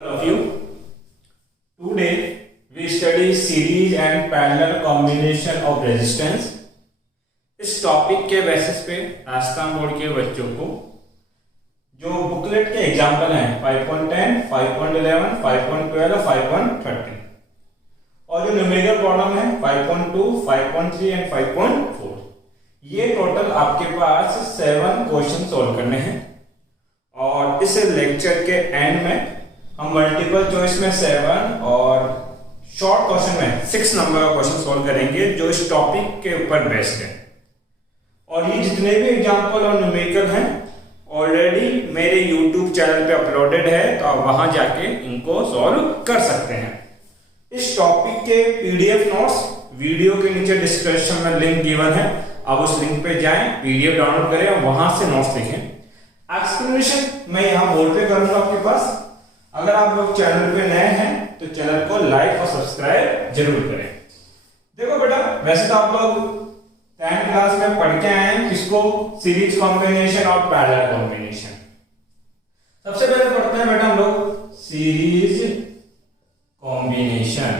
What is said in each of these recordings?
Of you. Today we study series and parallel combination of resistance. इस topic के basis पे Rajasthan board के बच्चों को जो बुकलेट के एग्जाम्पल हैं 5.10, 5.11, 5.12 और 5.13 और जो न्यूमेरिकल प्रॉब्लम है 5.2, 5.3 एंड 5.4, ये टोटल आपके पास 7 क्वेश्चन सॉल्व करने हैं। और इस लेक्चर के एंड में हम मल्टीपल चॉइस में 7 और शॉर्ट क्वेश्चन में 6 नंबर का क्वेश्चन सॉल्व करेंगे जो इस टॉपिक के ऊपर बेस्ड है। और ये जितने भी एग्जांपल और न्यूमेरिकल हैं ऑलरेडी मेरे YouTube चैनल पे अपलोडेड है, तो आप वहां जाके इनको सॉल्व कर सकते हैं। इस टॉपिक के PDF नोट्स वीडियो के नीचे डिस्क्रिप्शन में लिंक गिवन है, आप उस लिंक पे जाएं, PDF डाउनलोड करें और वहां से नोट्स लिखें। एक्सप्लेनेशन मैं यहाँ बोर्ड पे करूंगा आपके पास। अगर आप लोग चैनल पे नए हैं तो चैनल को लाइक और सब्सक्राइब जरूर करें। देखो बेटा, वैसे तो आप लोग 10th क्लास में पढ़ के आए हैं किसको, सीरीज कॉम्बिनेशन और पैरेलल कॉम्बिनेशन। सबसे पहले पढ़ते हैं बेटा हम लोग series combination.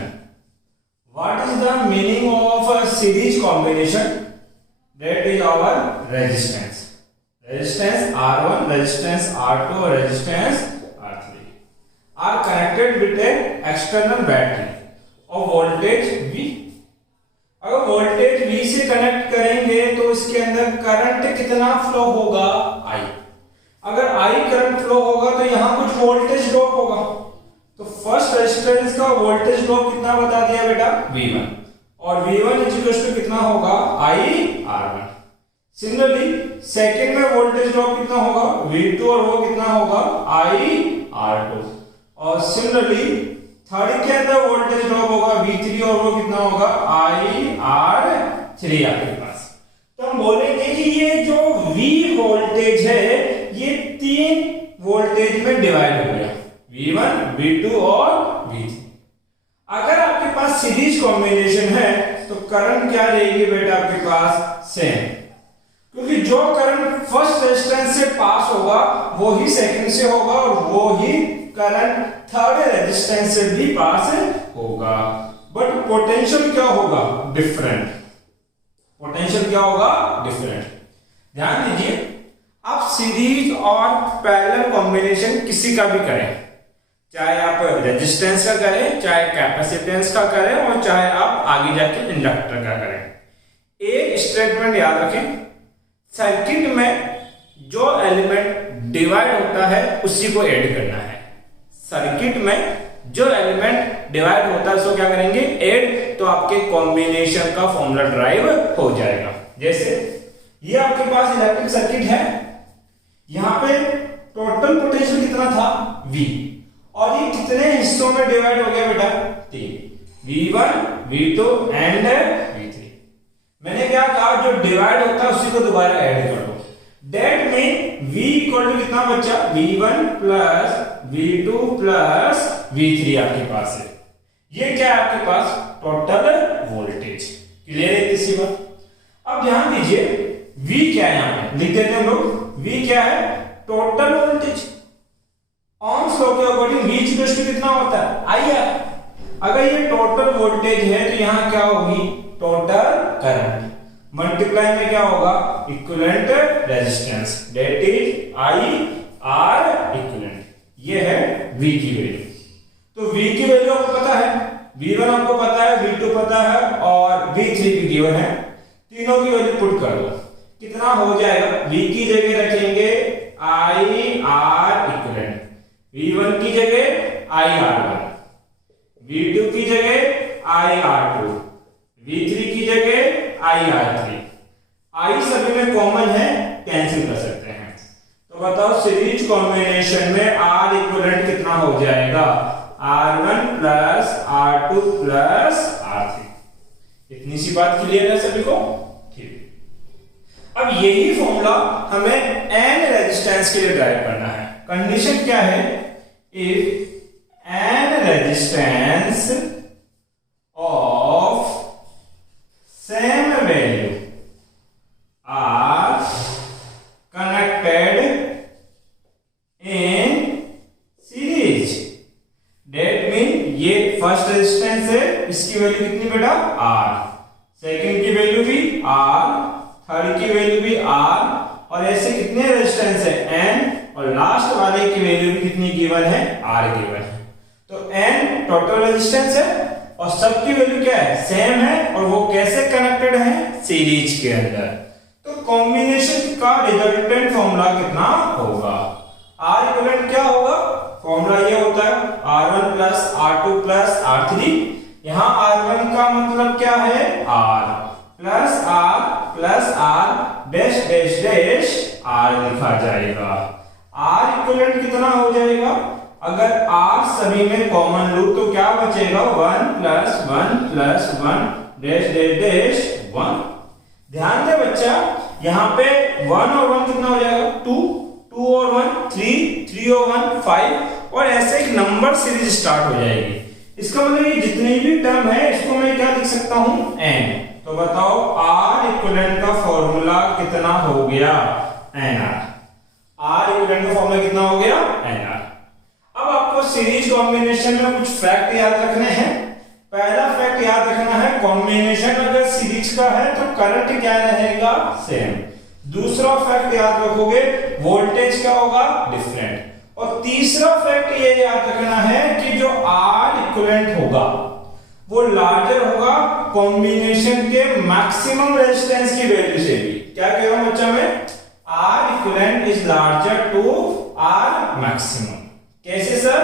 What is the meaning of a series combination? That is our resistance. Resistance R1, resistance R2 और resistance R3 are connected with an external battery और वोल्टेज V। अगर वोल्टेज V से कनेक्ट करेंगे तो इसके अंदर current कितना flow होगा? I। अगर I करंट फ्लो होगा तो यहाँ कुछ वोल्टेज ड्रॉप होगा। तो फर्स्ट रेजिस्टेंस का वोल्टेज ड्रॉप कितना बता दिया बेटा? V1। और V1 इक्वल टू कितना होगा? IR1। सिमिलरली सेकंड में वोल्टेज ड्रॉप कितना होगा? V2 और वो कितना होगा? IR2। और सिमिलरली थर्ड के अंदर वोल्टेज ड्रॉप होगा V3 और वो कितना होगा? IR3 आपके पास। तो हम बोलेंगे कि ये जो V वोल्टेज है ये 3 वोल्टेज में डिवाइड हो गया, V1, V2 और V3। अगर आपके पास सीरीज कॉम्बिनेशन है तो करंट क्या रहेगी बेटा आपके पास? सेम, क्योंकि जो करंट फर्स्ट रेजिस्टेंस से पास होगा वो ही सेकंड से होगा और वो ही करंट थर्ड रेजिस्टेंस से भी पास होगा। बट पोटेंशियल क्या होगा? डिफरेंट। पोटेंशियल क्या होगा? डिफरेंट। ध्यान दीजिए, आप सीरीज और पैरेलल कॉम्बिनेशन किसी का भी करें, चाहे आप रेजिस्टेंस का करें, चाहे कैपेसिटेंस का करें और चाहे आप आगे जाके इंडक्टर का करें, एक स्टेटमेंट याद रखें, सर्किट में जो एलिमेंट डिवाइड होता है उसी को ऐड करना है। सर्किट में जो एलिमेंट डिवाइड होता है उसको क्या करेंगे? ऐड। तो आपके कॉम्बिनेशन का फॉर्मूला ड्राइव हो जाएगा। जैसे ये आपके पास इलेक्ट्रिक सर्किट है, यहां पे टोटल पोटेंशियल कितना था? V। और ये कितने हिस्सों में डिवाइड हो गया बेटा? 3, V1, V2 एंड V3। मैंने क्या कहा? जो डिवाइड होता है उसी को दोबारा ऐड कर दो। डेट में V इक्वल टू कितना बचा? V1 plus V2 plus V3 आपके पास है। ये क्या है आपके पास? Total voltage. क्लियर है इसी बात? अब ध्यान दीजिए, V क्या है? यहां पे लिख देते हैं हम लोग। V क्या है? Total voltage. ohms लॉ के अकॉर्डिंग V इक्वल टू कितना होता है? IR। अगर ये टोटल वोल्टेज है तो यहां क्या होगी? टोटल करंट मल्टीप्लाई में क्या होगा? Equivalent resistance, that is IR equivalent. ये है V की वैल्यू। तो V की वैल्यू आपको पता है, V1 आपको पता है, V2 पता है और V3 भी गिवन है। तीनों की वैल्यू पुट कर दो, कितना हो जाएगा? V की जगह रखेंगे IR इक्विवेलेंट, V1 की जगह IR1, V2 की जगह IR2, V3 की जगह IR3। I सभी में कॉमन है, कैंसिल कर सकते हैं। तो बताओ सीरीज कॉम्बिनेशन में R इक्विवेलेंट कितना हो जाएगा? R1 plus R2 plus R3। इतनी सी बात क्लियर है सभी को? ठीक। अब यही फॉर्मूला हमें n रेजिस्टेंस के लिए ड्राइव करना है। कंडीशन क्या है? If n resistance of same value are connected in series that mean ये फर्स्ट रेजिस्टेंस है, इसकी वैल्यू कितनी बेटा R, सेकंड की वैल्यू भी R, थर्ड की वैल्यू भी R, और ऐसे कितने रेजिस्टेंस है N, और लास्ट वाले की वैल्यू भी कितनी गिवन है R गिवन है। तो N टोटल रेजिस्टेंस है और सबकी वैल्यू क्या है सेम है, और वो कैसे कनेक्टेड है सीरीज के अंदर। तो कॉम्बिनेशन का रिजल्टेंट फॉर्मूला कितना होगा, R इक्विवेलेंट क्या होगा, फॉर्मूला ये होता है R1 plus R2 plus R3। यहाँ R1 का मतलब क्या है R plus R dash dash dash R लिखा जाएगा। R इक्विवेलेंट कितना हो जाएगा, अगर R सभी में कॉमन लूँ तो क्या बचेगा 1 प्लस 1 डैश डैश डैश 1। ध्यान दे बच्चा, यहाँ पे 1 और 1 कितना हो जाएगा 2, 2 और 1 3, 3 और 1 5, और ऐसे एक नंबर सीरीज स्टार्ट हो जाएगी। इसका मतलब ये जितने भी टर्म है इसको मैं क्या लिख सकता हूँ n। तो बताओ R इक्विवेलेंट का फॉर्मूला कितना हो गया NR। R इक्विवेलेंट का फॉर्मूला कितना हो गया NR। अब आपको सीरीज कॉम्बिनेशन में कुछ फैक्ट याद रखने हैं। पहला फैक्ट याद रखना है, कॉम्बिनेशन अगर सीरीज का है तो करंट क्या रहेगा सेम। दूसरा फैक्ट याद रखोगे वोल्टेज क्या होगा डिफरेंट। और तीसरा फैक्ट ये याद रखना है कि जो R इक्विवेलेंट होगा वो लार्जर होगा कॉम्बिनेशन के मैक्सिमम रेजिस्टेंस की वैल्यू से भी। क्या कह रहा हूं बच्चा मैं, R equivalent is larger to R maximum. कैसे सर,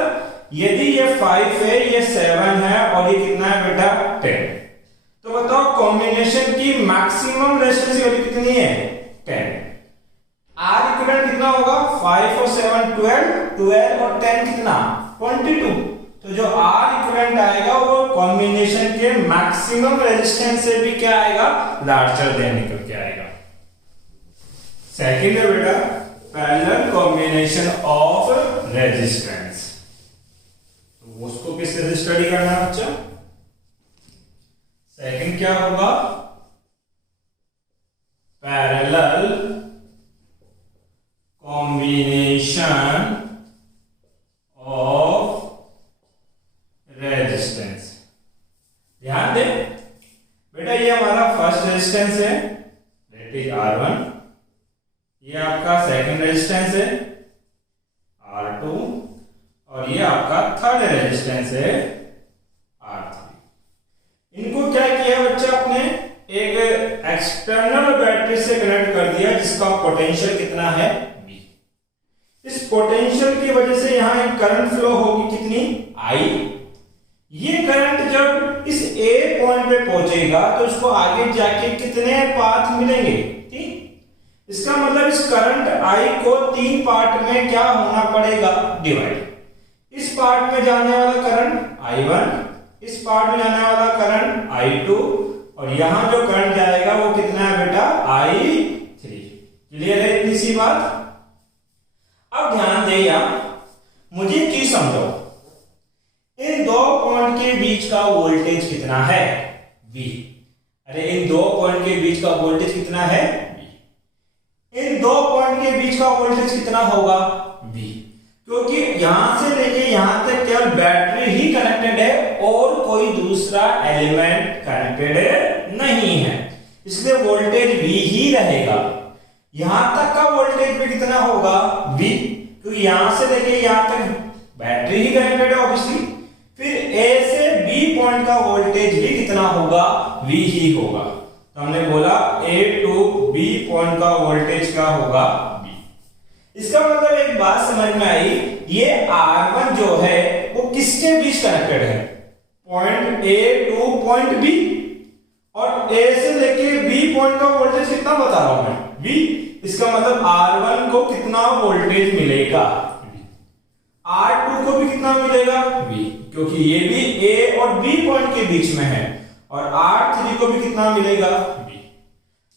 यदि ये 5 है ये 7 है और ये कितना है बेटा 10, तो बताओ कॉम्बिनेशन की मैक्सिमम रेजिस्टेंस की वैल्यू कितनी है 10। R इक्विवेलेंट कितना होगा 5 और 7 12 और 10 कितना 22। तो जो R इक्विवेलेंट आएगा वो कॉम्बिनेशन के मैक्सिमम रेजिस्टेंस से भी क्या आएगा लार्जर देन निकल के आएगा। सेकंड है बेटा पैरेलल कॉम्बिनेशन ऑफ रेजिस्टेंस। तो उसको किस तरह से स्टडी करना है बच्चा, सेकंड क्या होगा पैरेलल कॉम्बिनेशन ऑफ रेजिस्टेंस। ध्यान दे बेटा, ये हमारा फर्स्ट रेजिस्टेंस है दैट इज R1, ये आपका सेकंड रेजिस्टेंस है R2, और ये आपका थर्ड रेजिस्टेंस है R3। इनको क्या किया बच्चा, आपने एक एक्सटर्नल बैटरी से कनेक्ट कर दिया जिसका पोटेंशियल कितना है V। इस पोटेंशियल की वजह से यहां एक करंट फ्लो होगी कितनी I। ये करंट जब इस A पॉइंट पे पहुंचेगा तो उसको आगे जाके कितने पाथ मिलेंगे, ठीक। इसका मतलब इस करंट I को 3 पार्ट में क्या होना पड़ेगा डिवाइड। इस पार्ट में जाने वाला करंट I1, इस पार्ट में जाने वाला करंट I2, और यहां जो करंट जाएगा वो कितना है बेटा I3। क्लियर है इतनी सी बात। अब ध्यान दे यार, मुझे चीज समझो, इन दो पॉइंट के बीच का वोल्टेज कितना है V। अरे इन दो पॉइंट के बीच का वोल्टेज कितना है V। इन दो पॉइंट के बीच का वोल्टेज कितना होगा V, क्योंकि यहां से लेके यहां तक केवल बैटरी ही कनेक्टेड है और कोई दूसरा एलिमेंट कनेक्टेड नहीं है, इसलिए वोल्टेज V ही रहेगा। यहां तक का वोल्टेज भी कितना होगा V, क्योंकि यहां से लेके यहां तक बैटरी ही कनेक्टेड है ऑब्वियसली। फिर A से B पॉइंट का वोल्टेज भी कितना होगा V ही होगा। तो हमने बोला A टू B पॉइंट का वोल्टेज क्या होगा V। इसका मतलब एक बात समझ में आई, ये R1 जो है वो किसके बीच कनेक्टेड है, point A two point B, और A से लेके B पॉइंट का वोल्टेज कितना बता रहा हूं मैं V। इसका मतलब R1 को कितना वोल्टेज मिलेगा R2 को भी कितना मिलेगा V, क्योंकि ये भी A और B पॉइंट के बीच में है, और R3 को भी कितना मिलेगा V।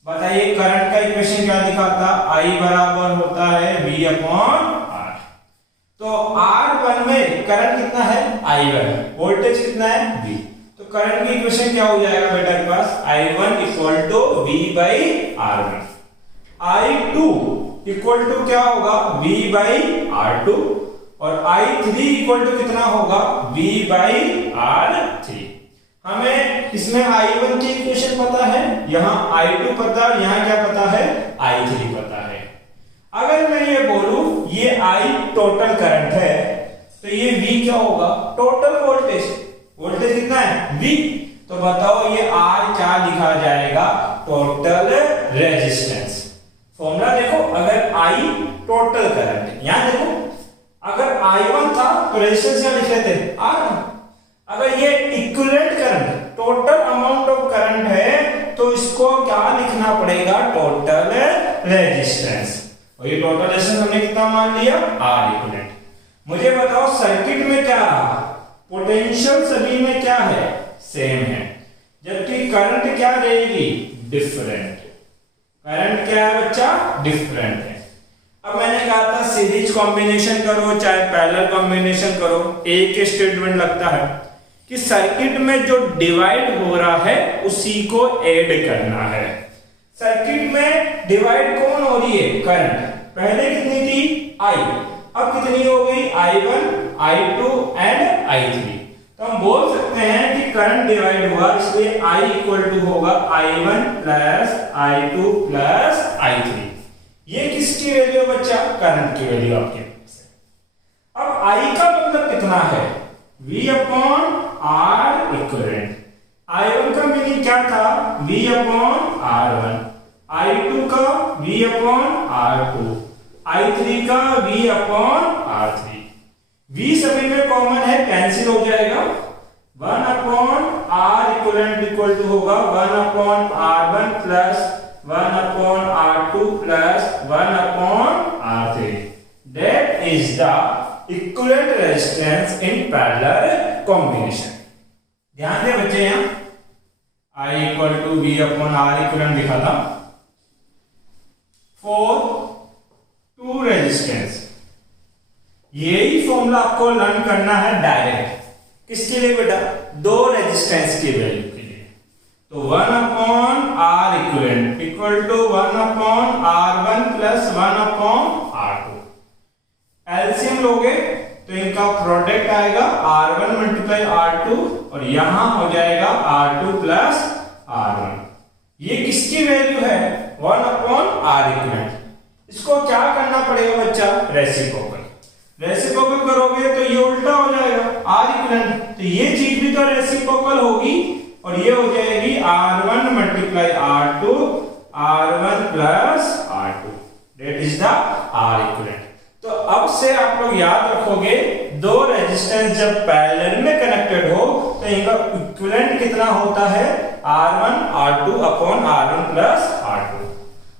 बताइए करंट का इक्वेशन क्या दिखाता, I बराबर होता है V अपॉन R। तो R1 में करंट कितना है I1, वोल्टेज कितना है V। तो करंट की इक्वेशन क्या हो जाएगा बेटा के पास, I1 equal to V by R1। I2 equal to क्या होगा V बाई R2, और I3 इक्वल टू कितना होगा V बाई R3। हमें इसमें I1 की इक्वेशन पता है, यहाँ I2 पता, यहाँ क्या पता है I3 पता है। अगर मैं ये बोलूं ये I टोटल करंट है तो ये V क्या होगा टोटल वोल्टेज। वोल्टेज कितना है V, तो बताओ ये R क्या लिखा जाएगा टोटल रेजिस्टेंस। फॉर्मूला देखो, अगर I टोटल करंट, यहां देखो अगर I1 था तो रेजिस्टेंस क्या लिख लेते R। अगर ये equivalent current total amount of current है तो इसको क्या लिखना पड़ेगा टोटल रेजिस्टेंस। और ये टोटल रेजिस्टेंस हमने कितना मान लिया R इक्विवेलेंट। मुझे बताओ सर्किट में क्या रहा, पोटेंशियल सभी में क्या है सेम है, जबकि करंट क्या रहेगी डिफरेंट। करंट क्या है बच्चा डिफरेंट है। अब मैंने कहा था सीरीज कॉम्बिनेशन करो चाहे पैरेलल कॉम्बिनेशन करो, एक स्टेटमेंट लगता है कि सर्किट में जो डिवाइड हो रहा है उसी को ऐड करना है। सर्किट में डिवाइड कौन हो रही है करंट, पहले कितनी थी I, अब कितनी हो गई I1, I2 एंड I3। तो हम बोल सकते हैं कि करंट डिवाइड हुआ, इसलिए I इक्वल टू होगा I1 plus I2 plus I3। ये किसकी वैल्यू है बच्चा करंट की वैल्यू आपके पास है। अब I का मतलब कितना है V upon R equivalent. I1 का मीनिंग क्या था V अपॉन R1, I2 का V अपॉन R2, I3 का V अपॉन R3। V सभी में कॉमन है, कैंसिल हो जाएगा। 1 upon R equivalent equal to होगा 1 upon R1 plus 1 upon R2 plus 1 upon R3। That is the equivalent resistance in parallel combination। ध्यान दे बच्चे, यहाँ I equal to V upon R equivalent लिखा था फॉर टू रेजिस्टेंस। यही formula आपको learn करना है डायरेक्ट। किसके लिए बेटा, दो रेजिस्टेंस की वैल्यू के लिए। तो 1 upon R equivalent equal to 1 upon R1 plus 1 upon R2। LCM लोगे तो इनका प्रोडक्ट आएगा R1 मल्टीप्लाई R2 और यहां हो जाएगा R2 प्लस R1। ये किसकी वैल्यू है 1 अपॉन R इक्विवेलेंट। इसको क्या करना पड़ेगा बच्चा रेसिप्रोकल। रेसिप्रोकल करोगे तो ये उल्टा हो जाएगा R इक्विवेलेंट, तो ये चीज भी तो रेसिप्रोकल होगी और ये हो जाएगी R1 multiply R2 R1 plus R2, that is the R equivalent. तो अब से आप लोग याद रखोगे दो रेजिस्टेंस जब पैरेलल में कनेक्टेड हो तो इनका इक्विवेलेंट कितना होता है R1 R2 upon R1 plus R2।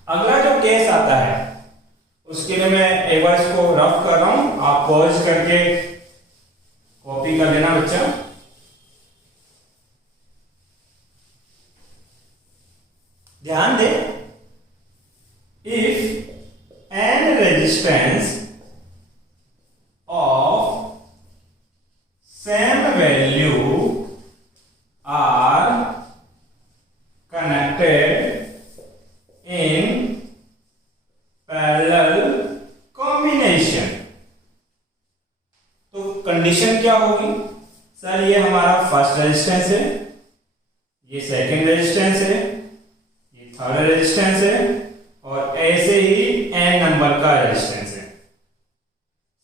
अगला जो केस आता है उसके लिए मैं एक बार इसको रफ कर रहा हूं, आप पॉज करके कॉपी कर लेना बच्चा। ध्यान दे, if n resistance of same value are connected in parallel combination, तो कंडीशन क्या होगी सर, ये हमारा फर्स्ट रेजिस्टेंस है, ये सेकंड रेजिस्टेंस है, ये थर्ड रेजिस्टेंस है और ऐसे ही n नंबर का रेजिस्टेंस है।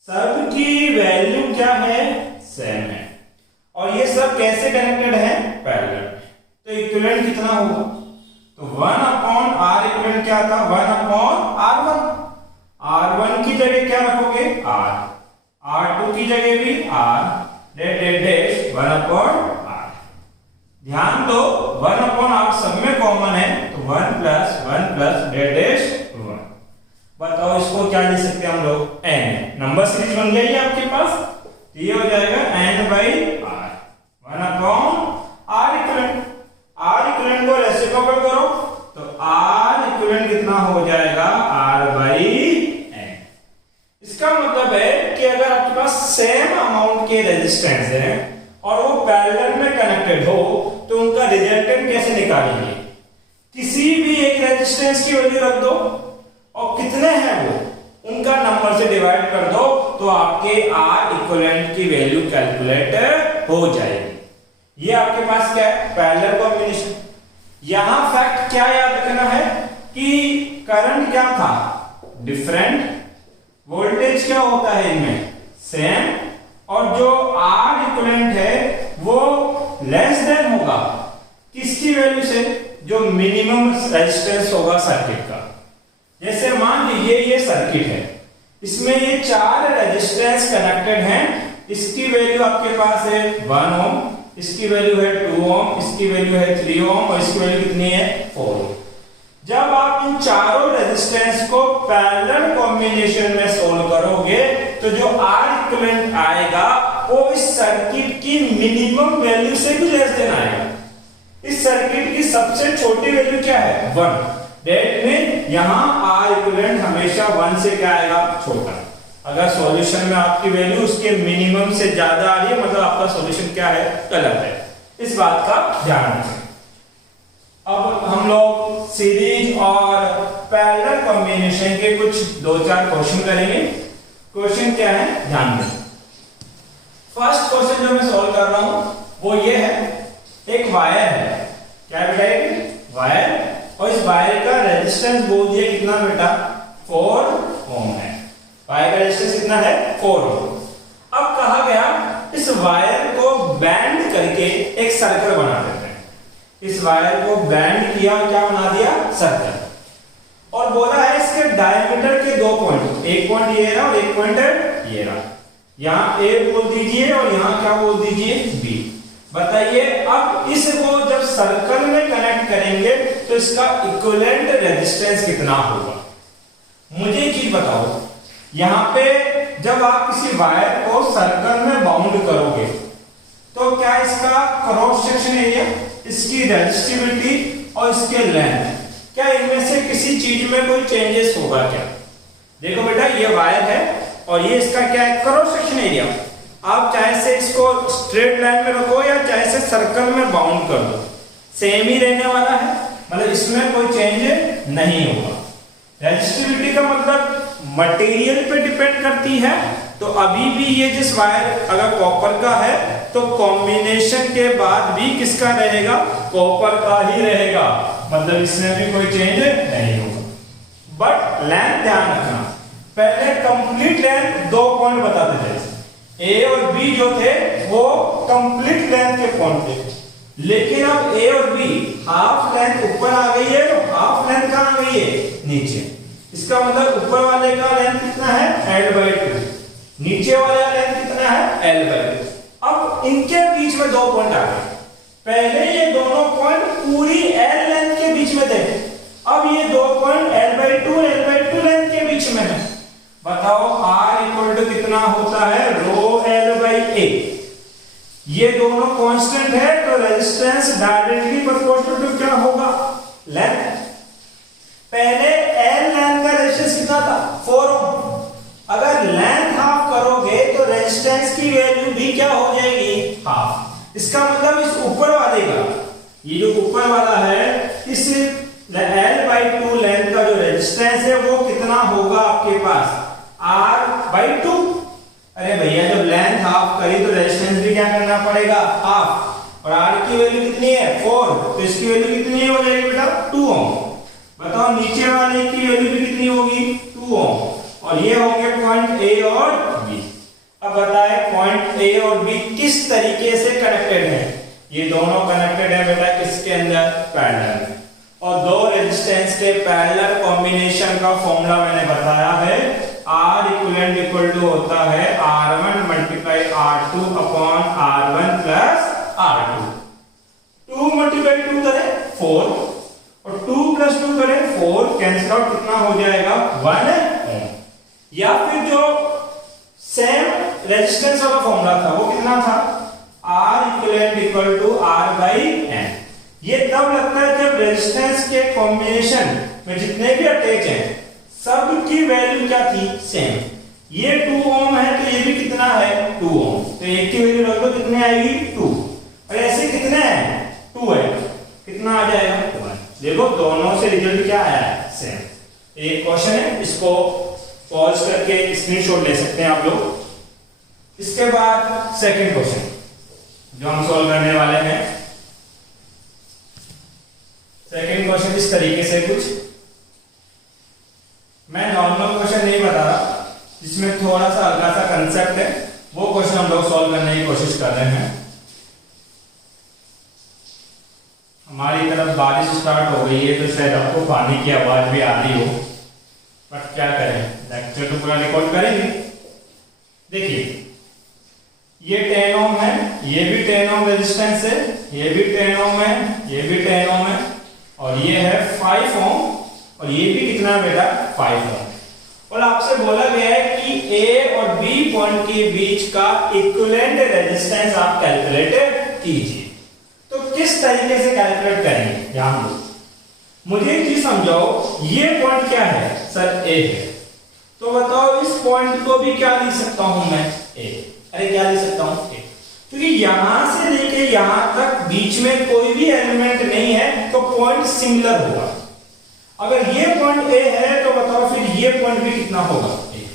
सब की वैल्यू क्या है सेम है और ये सब कैसे कनेक्टेड है पैरेलल में, तो इक्विवेलेंट कितना होगा, तो 1 अपॉन R इक्विवेलेंट क्या था 1 अपॉन R1। R1 की जगह क्या रखोगे R, R2 की जगह भी R, डेट 1 अपॉन R। ध्यान दो 1 अपॉन R सब में कॉमन है तो 1 प्लस डेट 1। बताओ इसको क्या लिख सकते हैं हम लोग n, नंबर सीरीज बन गई है आपके पास, तो ये हो जाएगा n by R, 1 upon R equivalent. R equivalent को रेसिप्रोकल करो तो R इक्विवेलेंट कितना हो जाएगा R बाई n। इसका मतलब है कि अगर आपके पास सेम अमाउंट के रेजिस्टेंस है और वो पैरेलल में कनेक्टेड हो तो उनका रिजल्टेंट कैसे निकालेंगे, किसी भी एक रेजिस्टेंस की वैल्यू रख दो और कितने हैं वो उनका नंबर से डिवाइड कर दो तो आपके आर इक्विवेलेंट की वैल्यू कैलकुलेट हो जाएगी। ये आपके पास क्या है, पैरेलल कॉम्बिनेशन। यहां फैक्ट क्या याद रखना है कि करंट क्या था, डिफरेंट, वोल्टेज क्या होता है इनमें, सेम, और जो आर इक्विवेलेंट है वो लेस देन होगा किसकी वैल्यू से, जो मिनिमम रेजिस्टेंस होगा सर्किट का। जैसे मान लीजिए ये सर्किट है, इसमें ये 4 रेजिस्टेंस कनेक्टेड हैं, इसकी वैल्यू आपके पास है 1 ओम, इसकी वैल्यू है 2 ओम, इसकी वैल्यू है 3 ओम और इसकी वैल्यू कितनी है 4 ओम। जब आप इन चारों रेजिस्टेंस को पैरेलल कॉम्बिनेशन में सोल्व करोगे तो जो आर इक्विवेलेंट आएगा वो इस सर्किट की मिनिमम वैल्यू से भी लेस देन आएगा। इस सर्किट की सबसे छोटी वैल्यू क्या है, 1। दैट मीन यहां आर इक्विवेलेंट हमेशा 1 से क्या आएगा, छोटा। अगर सॉल्यूशन में आपकी वैल्यू उसके मिनिमम से ज्यादा आ रही है, मतलब आपका सॉल्यूशन क्या है, गलत है। इस बात का ध्यान रखें। अब हम लोग सीरीज और पैरेलल कॉम्बिनेशन के कुछ 2-4 क्वेश्चन करेंगे। क्वेश्चन क्या है, ध्यान दें। फर्स्ट क्वेश्चन जो मैं सॉल्व कर रहा हूं वो ये है, एक वायर है, क्या बेटा, एक वायर, और इस वायर का रेजिस्टेंस बोल दिया कितना बेटा, 4 ओम है। वायर का रेजिस्टेंस कितना है, 4 ओम। अब कहा गया इस वायर को बैंड करके एक सर्कल बना देते हैं। इस वायर को बैंड किया, क्या बना दिया, सर्कल, और बोला है इसके डायमीटर के 2 पॉइंट, एक पॉइंट ये रहा और एक पॉइंट ये रहा। यहां ए बोल दीजिए और यहां क्या बोल दीजिए, बी। बताइए अब इसको जब सर्कल में कनेक्ट करेंगे तो इसका इक्विवेलेंट रेजिस्टेंस कितना होगा। मुझे एक चीज बताओ, यहां पे जब आप किसी वायर को सर्कल में बाउंड करोगे तो क्या इसका क्रॉस सेक्शन एरिया, इसकी रेजिस्टिविटी और इसके लेंथ, क्या इनमें से किसी चीज में कोई चेंजेस होगा क्या। देखो बेटा ये वायर है और ये इसका क्या है, क्रॉस सेक्शन एरिया। आप चाहे से इसको स्ट्रेट लाइन में रखो या चाहे से सर्कल में बाउंड कर दो, सेम ही रहने वाला है, मतलब इसमें कोई चेंज नहीं होगा। रेजिस्टिविटी का मतलब मटेरियल पे डिपेंड करती है, तो अभी भी ये जिस वायर अगर कॉपर का है तो कॉम्बिनेशन के बाद भी किसका रहेगा, कॉपर का ही रहेगा, मतलब इसमें भी कोई चेंज नहीं होगा। बट लेंथ ध्यान रखना, पहले कंप्लीट लेंथ 2 पॉइंट बताते थे, ए और बी जो थे वो कंप्लीट लेंथ के पॉइंट थे, लेकिन अब ए और बी हाफ लेंथ ऊपर आ गई है, तो हाफ लेंथ कहां आ गई है, नीचे। इसका मतलब ऊपर वाले का लेंथ कितना है, l/2, नीचे वाले का लेंथ कितना है, l/2। अब इनके बीच में 2 पॉइंट आ गए। पहले ये दोनों पॉइंट पूरी l लेंथ के बीच में थे, अब ये 2 पॉइंट l/2 लेंथ के बीच में है। बताओ R इक्वल टू कितना होता है, ρl/a। ये दोनों कांस्टेंट है तो रेजिस्टेंस डायरेक्टली प्रोपोर्शनल टू क्या होगा, लेंथ। पहले L लेंथ का रेजिस्टेंस कितना था, 4 ओम। अगर लेंथ हाफ करोगे तो रेजिस्टेंस की वैल्यू भी क्या हो जाएगी, हाफ। इसका मतलब इस ऊपर वाले का, ये जो ऊपर वाला है, इस l/2 लेंथ का जो रेजिस्टेंस है वो कितना होगा आपके पास, R/2। अरे भैया जब लेंथ हाफ करी तो रेजिस्टेंस भी क्या करना पड़ेगा, हाफ, और R की वैल्यू कितनी है, 4, तो इसकी वैल्यू कितनी हो जाएगी बेटा, 2 ओम। बताओ नीचे वाले की वैल्यू भी कितनी होगी, 2 ओम, और ये होंगे पॉइंट ए और बी। अब बताएं पॉइंट ए और बी किस तरीके से कनेक्टेड है। ये दोनों कनेक्टेड है बेटा किसके अंदर, पैरेलल में। और 2 रेजिस्टेंस के पैरेलल कॉम्बिनेशन का फॉर्मूला मैंने बताया है, R इक्विवेलेंट इक्वल टू होता है R1 multiply R2 upon R1 plus R2। 2 multiply 2 करें 4 और 2 प्लस 2 करें 4, कैंसिल आउट कितना हो जाएगा, 1 ओम। या फिर जो सेम रेजिस्टेंस वाला फॉर्मूला था वो कितना था, R equivalent equal to R/N। ये तब लगता है जब रेजिस्टेंस के कॉम्बिनेशन में जितने भी अटैच हैं सब की वैल्यू क्या थी, सेम। ये 2 ओम है तो ये भी कितना है, 2 ओम, तो एक की वैल्यू रख लो, कितने आएगी, 2। और ऐसे कितने हैं, 2 है, कितना आ जाएगा, 1। देखो दोनों से रिजल्ट क्या आया है, सेम। एक क्वेश्चन है, इसको पॉज करके स्क्रीनशॉट ले सकते हैं आप लोग। इसके बाद सेकंड क्वेश्चन जो हम सॉल्व करने वाले हैं, सेकंड क्वेश्चन इस तरीके से कुछ, मैं नॉर्मल क्वेश्चन नहीं बता रहा, जिसमें थोड़ा सा हल्का सा कंसेप्ट है, वो क्वेश्चन हम लोग सॉल्व करने की कोशिश कर रहे हैं। हमारी तरफ बारिश स्टार्ट हो गई है तो शायद आपको पानी की आवाज भी आ रही हो, बट क्या करें, लेक्चर तो पूरा रिकॉर्ड करेंगे। देखिए ये 10 ओम है, ये भी 10 ओम रेजिस्टेंस है, ये भी 10 ओम है, ये भी 10 ओम है, और ये है 5 ओम, और ये भी कितना बेटा 5 ओम। और आपसे बोला गया है कि ए और बी पॉइंट के बीच का इक्विवेलेंट रेजिस्टेंस आप कैलकुलेट कीजिए। तो किस तरीके से कैलकुलेट करेंगे, ध्यान दो, मुझे एक चीज समझाओ, ये पॉइंट क्या है सर, ए है, तो बताओ इस पॉइंट को भी क्या लिख सकता हूं मैं, ए। अरे क्या लिख सकता हूं, ए, क्योंकि यहां से लेके यहां तक बीच में कोई भी एलिमेंट नहीं है तो पॉइंट सिमिलर होगा। अगर ये पॉइंट ए है तो बताओ फिर ये पॉइंट भी कितना होगा, ए।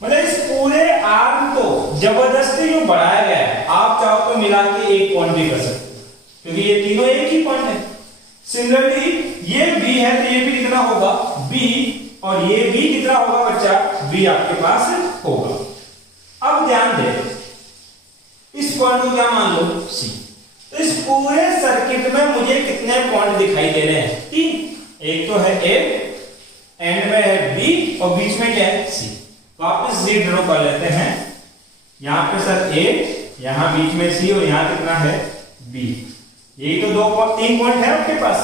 मतलब इस पूरे आर्म को जबरदस्ती जो बढ़ाया गया है, आप चाहो तो मिला के एक पॉइंट भी कर सकते हो, क्योंकि ये तीनों एक ही पॉइंट है। सिमिलरली ये बी है तो ये भी कितना होगा, बी, और ये भी कितना होगा बच्चा, बी आपके पास होगा। अब ध्यान दे, इस पॉइंट को क्या मान लो, सी। तो इस पूरे सर्किट में मुझे कितने पॉइंट दिखाई दे रहे हैं, 3। एक तो है ए, एंड में है बी, और बीच में क्या है, सी। वापस जी ड्रॉ कर लेते हैं, यहां पे सर ए, यहां बीच में सी, और यहां कितना है, बी। यही तो 3 पॉइंट है आपके पास।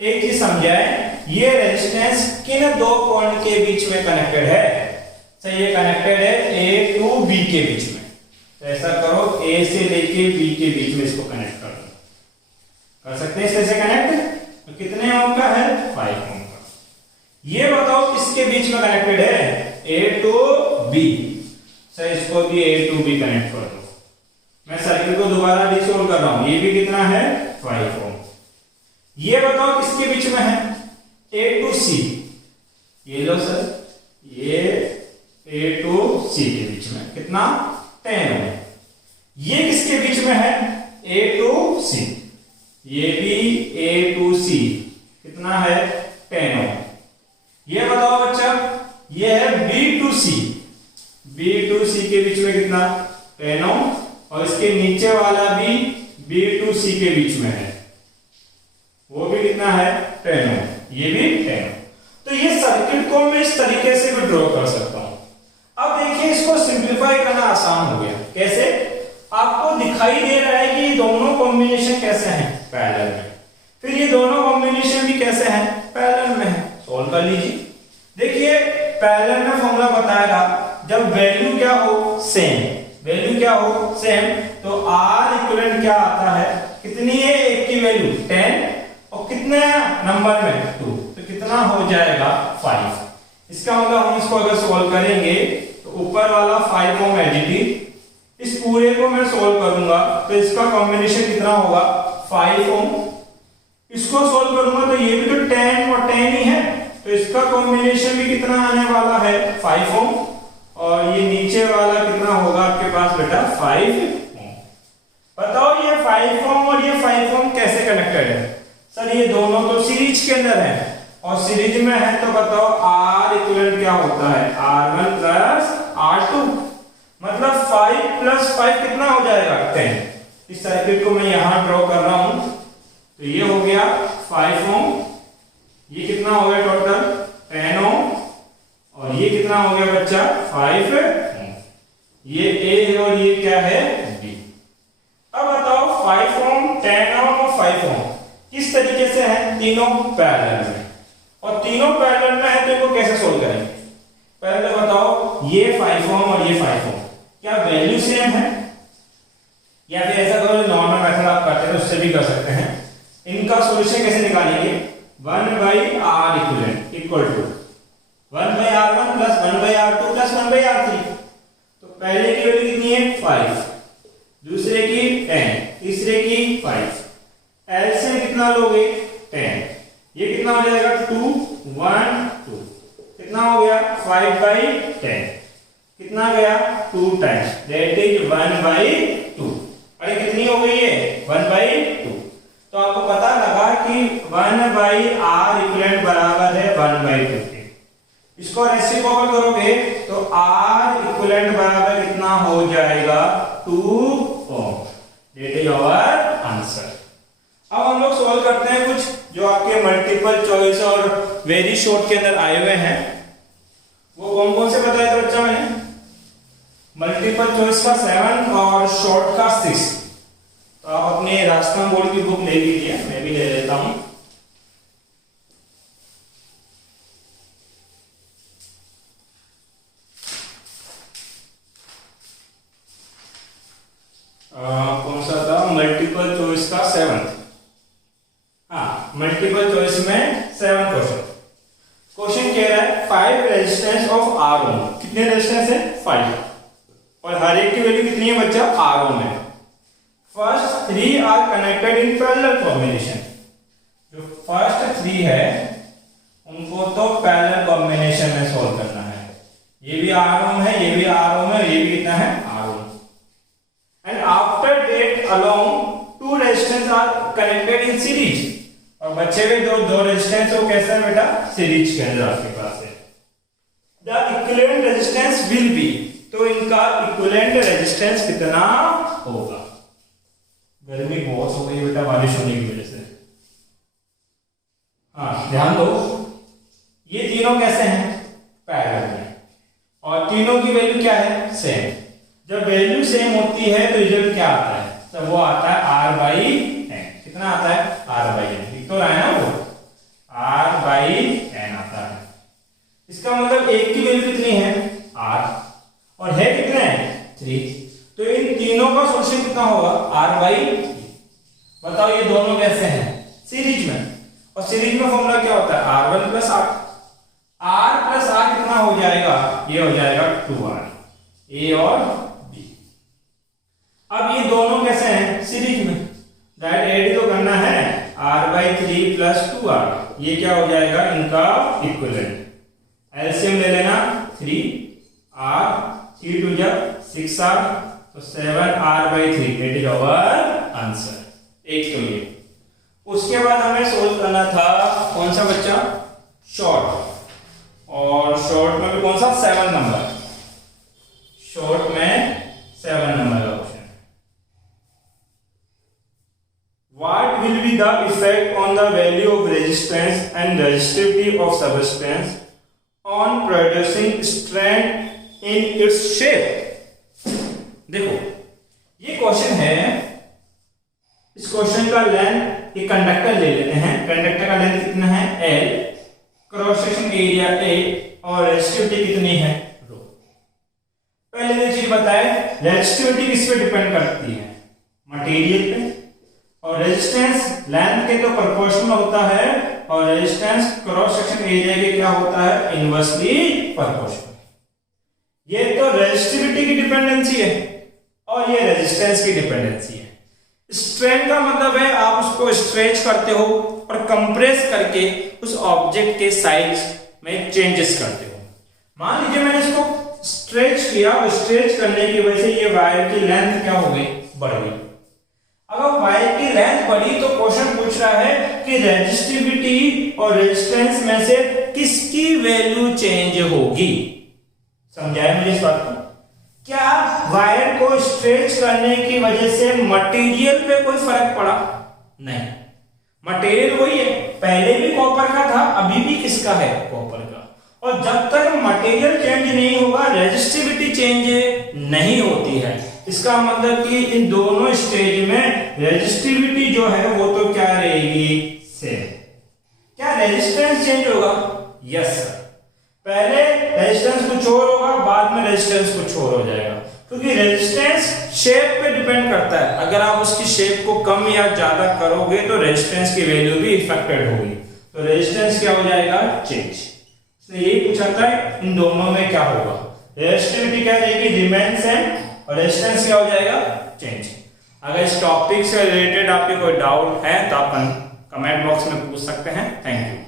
एक चीज समझाए, ये रेजिस्टेंस किन 2 पॉइंट के बीच में कनेक्टेड है, सर ये कनेक्टेड है ए टू बी के बीच में। तो ऐसा करो, ए से लेके बी के बीच में इसको कनेक्ट कर दो, कर सकते हैं इससे कनेक्ट। तो कितने ओम का है, 5 ओम का। ये बताओ किसके बीच में कनेक्टेड है, ए टू बी। सर इसको भी ए टू बी कनेक्ट कर दो। मैं सर्किट को दोबारा रिसोल्व कर रहा हूं, ये भी कितना है, 5 ओम। ये बताओ किसके बीच में है, ए टू सी। ये लो सर, ये ए टू सी के बीच में कितना, 10 ओम। ये किसके बीच में है, ए टू सी। ये भी ए टू सी कितना है, 10 ओम। ये बताओ बच्चा, ये है B to C. B to C के बीच में कितना, 10 ओम, और इसके नीचे वाला भी बी टू सी के बीच में है, वो भी कितना है, 10 ओम, ये भी 10 ओम। तो ये सर्किट को मैं इस तरीके से भी ड्रॉ कर सकता हूं। अब देखिए इसको सिंपलीफाई करना आसान हो गया। कैसे, आपको दिखाई दे रहा है कि ये दोनों कॉम्बिनेशन कैसे हैं, पैरेलल में। फिर ये दोनों कॉम्बिनेशन भी कैसे हैं, पैरेलल में है। सॉल्व कर लीजिए। देखिए पैरेलल में फॉर्मूला बताएगा, जब वैल्यू क्या हो, सेम, वैल्यू क्या हो, सेम, तो आर इक्विवेलेंट क्या आता है, कितनी है, एक की वैल्यू 10, और कितने नंबर में 2, तो कितना हो जाएगा, 5। इसका मतलब हम इसको अगर सॉल्व करेंगे तो ऊपर वाला 5 ओम एडिटिव, इस पूरे को मैं सॉल्व करूंगा तो इसका कॉम्बिनेशन कितना होगा, 5 ओम। इसको सॉल्व करूंगा तो ये भी तो 10 और 10 ही है, तो इसका कॉम्बिनेशन भी कितना आने वाला है, 5 ओम। और ये नीचे वाला कितना होगा आपके पास बेटा, 5 ओम। बताओ ये 5 ओम और ये 5 ओम कैसे कनेक्टेड है, सर ये दोनों तो सीरीज के अंदर है, और सीरीज में है तो बताओ आर इक्विवेलेंट क्या होता है, R1 प्लस R2। मतलब 5 प्लस 5 कितना हो जाएगा, 10। इस सर्किट को मैं यहां ड्रॉ कर रहा हूं, तो ये हो गया 5 ओम, ये कितना हो गया टोटल, 10 ओम, और ये कितना हो गया बच्चा, 5 ओम। ये ए है और ये क्या है, बी। अब बताओ 5 ओम, 10 ओम और 5 ओम किस तरीके से है, तीनों पैरेलल में, और तीनों पैरेलल में है तो इनको कैसे सोल्व करेंगे। पहले तो बताओ ये 5 ओम और ये 5 ओम क्या वैल्यू सेम है, या फिर ऐसा करो नॉर्मल मेथड आप करते हैं तो उससे भी कर सकते हैं। इनका सॉल्यूशन कैसे निकालेंगे, 1/R equivalent equal to 1/R1 plus 1/R2 plus 1/R3। तो पहले की वैल्यू कितनी है, 5, दूसरे की 10, तीसरे की 5, एलसीएम कितना लोगे, 10, ये कितना हो जाएगा, 2 1 2, कितना हो गया 5/10, कितना गया 2 टाइम्स, दैट इज 1/2। अरे कितनी हो गई है 1/2। तो आपको पता लगा कि 1/r इक्वलेंट बराबर है 1/2 के। इसको रेसिप्रोकल करोगे तो r इक्वलेंट बराबर कितना हो जाएगा 2 ohm. That is our answer. अब हम लोग सॉल्व करते हैं कुछ जो आपके मल्टीपल चॉइस और वेरी शॉर्ट के अंदर आए हुए हैं। वो कौन कौन से बताया था बच्चा मैंने? मल्टीपल चॉइस का 7 और शॉर्ट का 6। तो आप अपने राजस्थान बोर्ड की बुक ले लीजिए, मैं भी ले लेता हूं। कौन सा था? मल्टीपल चॉइस का 7। हाँ, मल्टीपल चॉइस में 7 क्वेश्चन। क्वेश्चन कह रहा है 5 रेजिस्टेंस ऑफ R ओम। कितने रेजिस्टेंस है? 5। और हर एक की वैल्यू कितनी है बच्चा? R ओम है। First 3 are connected in parallel combination. जो फर्स्ट 3 है उनको तो पैरेलल कॉम्बिनेशन में सॉल्व करना है। ये भी R ओम है, ये भी R ओम है, ये भी कितना है? R ohm. And after that along 2 resistance are connected in series. और बच्चे में दो रेजिस्टेंस हो कैसे है बेटा? सीरीज के अंदर आपके पास है। The equivalent resistance will be. तो इनका इक्विवेलेंट रेजिस्टेंस कितना होगा? गर्मी बहुत हो गई बेटा बारिश होने की वजह से। हाँ ध्यान दो, ये तीनों कैसे हैं? पैरेलल में, और तीनों की वैल्यू क्या है? सेम। जब वैल्यू सेम होती है तो रिजल्ट क्या आता है? तो वो आता है R/n। कितना आता है? R/n। तो रहा है ना वो R/n आता है। इसका मतलब एक की वैल्यू कितनी है? R, और है कितने? 3। तो इन तीनों का सॉल्यूशन कितना होगा? R/3। बताओ ये दोनों कैसे हैं? सीरीज में। और सीरीज में फॉर्मूला क्या होता है? R1 + R। R + R कितना हो जाएगा? ये हो जाएगा 2R, A और B। अब ये दोनों कैसे हैं? सीरीज में। डायरेक्ट ऐड तो करना है, R/3 + 2R। ये क्या हो जाएगा? इनका इक्विवेलेंट। एलसीएम ले लेना, 3R 3 2 6R, तो 7R/3। That is our answer. एक तो ये। उसके बाद हमें सोल्व करना था कौन सा बच्चा? शॉर्ट। और शॉर्ट में भी कौन सा? 7 नंबर। शॉर्ट में 7 नंबर का question. What will be the effect on the value of resistance and resistivity of substance on producing strength in its shape? देखो ये क्वेश्चन है। इस क्वेश्चन का लेंथ, ये कंडक्टर ले लेते हैं। कंडक्टर का लेंथ कितना है? L, cross section area A, और रेजिस्टिविटी कितनी है? ρ। पहले ये चीज बताए, रेजिस्टिविटी किस पे डिपेंड करती है? मटेरियल पे। और रेजिस्टेंस लेंथ के तो प्रोपोर्शनल होता है, और रेजिस्टेंस क्रॉस सेक्शन एरिया के क्या होता है? Inversely proportional. ये तो रेजिस्टिविटी की डिपेंडेंसी है और ये रेजिस्टेंस की डिपेंडेंसी है। स्ट्रेन का मतलब है आप उसको स्ट्रेच करते हो और कंप्रेस करके उस ऑब्जेक्ट के साइज में चेंजेस करते हो। मान लीजिए मैंने इसको स्ट्रेच किया, और स्ट्रेच करने की वजह से ये वायर की लेंथ क्या हो गई? बढ़ गई। अगर वायर की लेंथ बढ़ी तो क्वेश्चन पूछ रहा है कि रेजिस्टिविटी और रेजिस्टेंस में से किसकी वैल्यू चेंज होगी। समझाया मुझे इस बात को? क्या वायर को स्ट्रेच करने की वजह से मटेरियल पे कोई फर्क पड़ा? नहीं, मटेरियल वही है। पहले भी कॉपर का था, अभी भी किसका है? कॉपर का। और जब तक मटेरियल चेंज नहीं होगा रेजिस्टिविटी चेंज नहीं होती है। इसका मतलब कि इन दोनों स्टेज में रेजिस्टिविटी जो है वो तो क्या रहेगी? सेम। क्या रेजिस्टेंस चेंज होगा? Yes sir. पहले रेजिस्टेंस कुछ और होगा, बाद में रेजिस्टेंस कुछ और हो जाएगा, क्योंकि रेजिस्टेंस शेप पे डिपेंड करता है। अगर आप उसकी शेप को कम या ज्यादा करोगे तो रेजिस्टेंस की वैल्यू भी इफेक्टेड होगी। तो रेजिस्टेंस क्या हो जाएगा? चेंज। इसने यही पूछा था इन दोनों में क्या होगा। रेजिस्टिविटी क्या रहेगी? रिमेन सेम, और रेजिस्टेंस क्या हो जाएगा? चेंज। अगर इस टॉपिक से रिलेटेड आपके कोई डाउट है तो आप कमेंट बॉक्स में पूछ सकते हैं। Thank you.